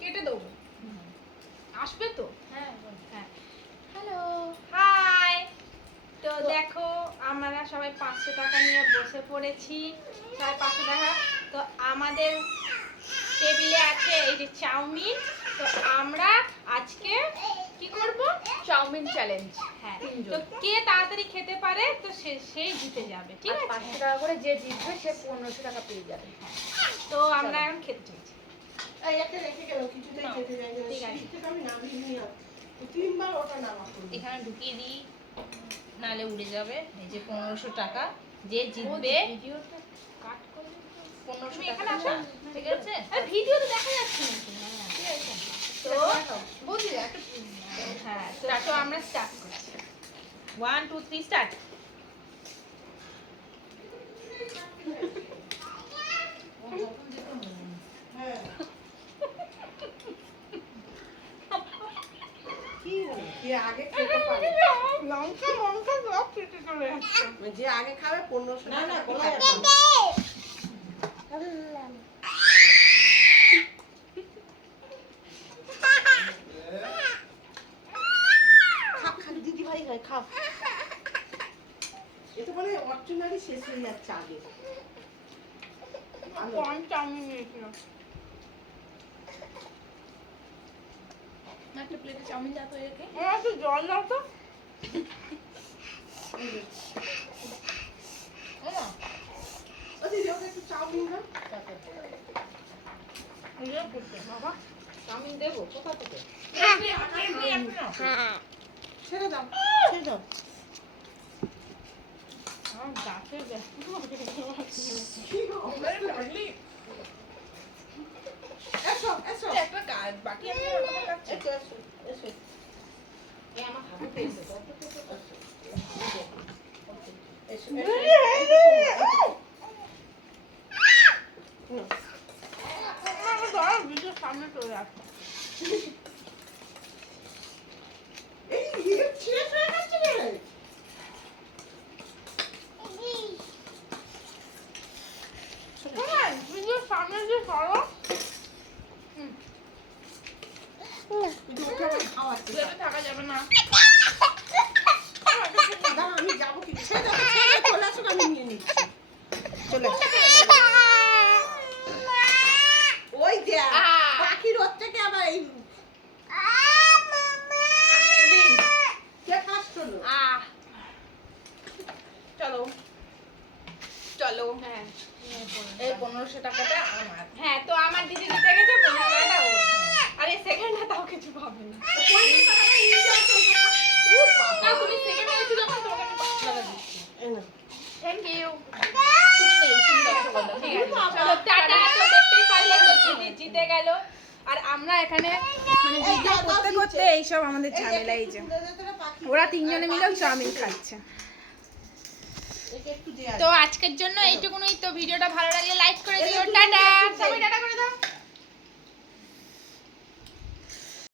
কেটে দেবো, আসবে তো? হ্যাঁ হ্যাঁ। Hello, hi. তো দেখো আমরা সবাই 500 টাকা নিয়ে বসে পড়েছি, সবাই 500 টাকা। তো আমাদের টেবিলে আছে এই যে চাউমিন। তো আমরা আজকে কি করব? Chowmein challenge. হ্যাঁ, তো কে তাড়াতাড়ি খেতে পারে তো সেই জিতে যাবে, ঠিক আছে? 500 টাকা করে যে জিতবে সে 1500 টাকা পেয়ে যাবে। তো আমরা এখন খেতে চাইছি। এই একটা রেখে গেল, কিছুতেই খেতে যায় না। ঠিক আছে। শীতটা আমি নামিয়ে নিয়ে তিনবার ওটা নামা করব। এখানে ঢুকিয়ে দিই, নালে উড়ে যাবে। এই যে 1500 টাকা, যে জিতবে ভিডিওটা কাট করে 1500 এখানে টাকা। আসো, ঠিক আছে? আরে ভিডিও তো দেখা যাচ্ছে না। ঠিক আছে, তো বুঝলি একটা হ্যাঁ, তো আমরা স্টার্ট করছি। 1 2 3 স্টার্ট। হ্যাঁ কি হলো? যে আগে খেতে পারে, লঙ্কা লঙ্কা সব কেটে চলে যাচ্ছে। যে আগে খাবে 1500 না না বলা যাবে খাও খাও দিদি ভাই খাও। এটা বলে অর্চনারই শেষ হয়ে যাচ্ছে আগে। কম চাউমিন নিয়েছিলাম। একটা প্লেটে চাউমিন দাও তো একে। ওরা একটু জল দাও তো। ওমা, ও দিদি ওকে একটু চাউমিন দাও। ইয়ে করতে বাবা, চাউমিন দেবো কোথা থেকে? ছেড়ে দাও ছেড়ে দাও। আমার গাছের কি অবস্থা? এসো এসো একটা বাটি আমি তোমার কাছে। এসো এসো এসো। এই আমার হাতে এসো এসো ভিডিও সামনে চলে আসো। এই হিপ ছিঁড়ে ফেলে যাচ্ছে রে। ভিডিও সামনে যে সরো। কিন্তু ওকে আবার খাওয়াচ্ছে। ভেবে থাকা যাবে না। দাঁড়া আমি যাবো কি ছেড়ে দাও চলে আসো আমি নিয়ে নিচ্ছি। চলে আসো। ওই দেখ পাখির ওর থেকে আবার এই কে ফার্স্ট হলো? চলো চলো, হ্যাঁ এই 1500 টাকাটা আমার। হ্যাঁ, তো আমার দিদি জিতে গেছে, 15 টাকাটা ওর। আরে সেকেন্ডে তাও কিছু পাবে না। না, তুমি সেকেন্ড হয়েছো যখন তোমাকে আমি 5 টাকা দিচ্ছি। এই নাও। Thank you. তুমি রসগোল্লা। ঠিক আছে, চলো টাটা। তো দেখতেই পারলে তো জিতে গেল। আর আমরা এখানে মানে ভিডিও করতে করতে এইসব আমাদের ঝামেলা। এই যে ওরা তিনজনে মিলেও চাউমিন খাচ্ছে। একে একটু দেয়া তো আজকের জন্য এইটুকুনই। তো ভিডিওটা ভালো লাগলে লাইক করে দিও। টাটা, সবাই টাটা করে দাও।